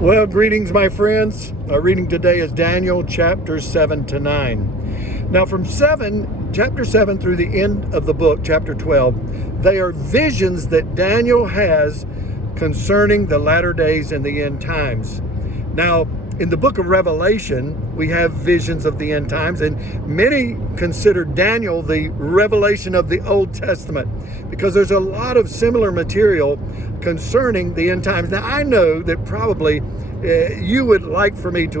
Well, greetings, my friends. Our reading today is Daniel chapter 7 to 9. Now, from chapter 7 through the end of the book, chapter 12, they are visions that Daniel has concerning the latter days and the end times. Now, in the book of Revelation, we have visions of the end times, and many consider Daniel the revelation of the Old Testament because there's a lot of similar material concerning the end times. Now, I know that probably you would like for me to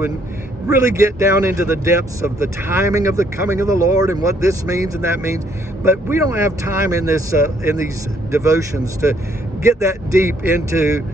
really get down into the depths of the timing of the coming of the Lord and what this means and that means, but we don't have time in these devotions to get that deep into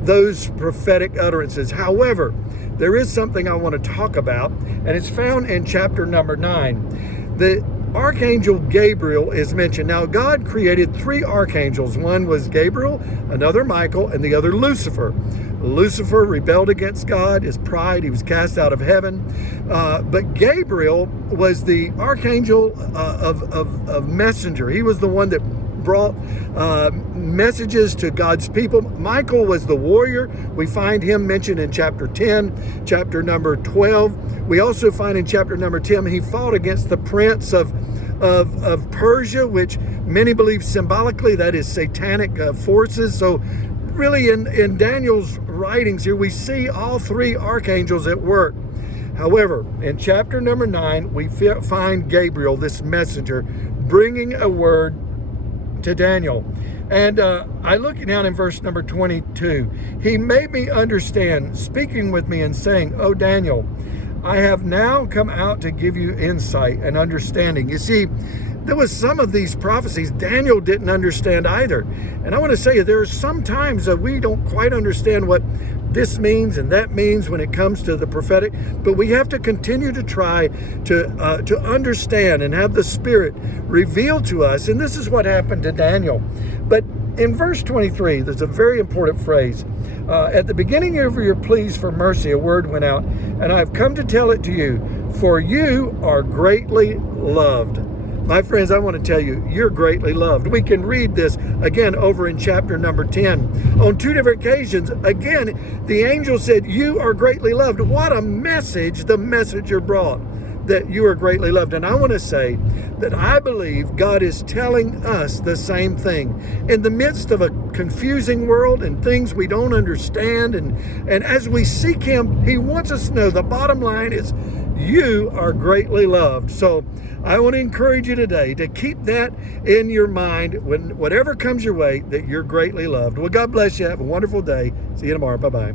those prophetic utterances. However, there is something I want to talk about, and it's found in chapter number 9. The archangel Gabriel is mentioned. Now, God created three archangels. One was Gabriel, another Michael, and the other Lucifer. Lucifer rebelled against God, his pride, he was cast out of heaven. But Gabriel was the archangel of messenger. He was the one that brought messages to God's people. Michael was the warrior. We find him mentioned in chapter 10, chapter number 12. We also find in chapter number 10, he fought against the prince of Persia, which many believe symbolically that is satanic forces. So really in Daniel's writings here, we see all three archangels at work. However, in chapter number 9, we find Gabriel, this messenger, bringing a word to Daniel. And I look down in verse number 22. He made me understand, speaking with me and saying, "Oh, Daniel, I have now come out to give you insight and understanding." You see, there was some of these prophecies Daniel didn't understand either. And I want to say there are some times that we don't quite understand what this means and that means when it comes to the prophetic, but we have to continue to try to understand and have the Spirit revealed to us. And this is what happened to Daniel. But in verse 23, there's a very important phrase. At the beginning of your pleas for mercy, a word went out, and I've come to tell it to you, for you are greatly loved. My friends, I want to tell you, you're greatly loved. We can read this again over in chapter number 10. On two different occasions, again, the angel said, you are greatly loved. What a message the messenger brought, that you are greatly loved. And I want to say that I believe God is telling us the same thing. In the midst of a confusing world and things we don't understand, and as we seek Him, He wants us to know the bottom line is you are greatly loved. So I want to encourage you today to keep that in your mind when whatever comes your way, that you're greatly loved. Well, God bless you. Have a wonderful day. See you tomorrow. Bye-bye.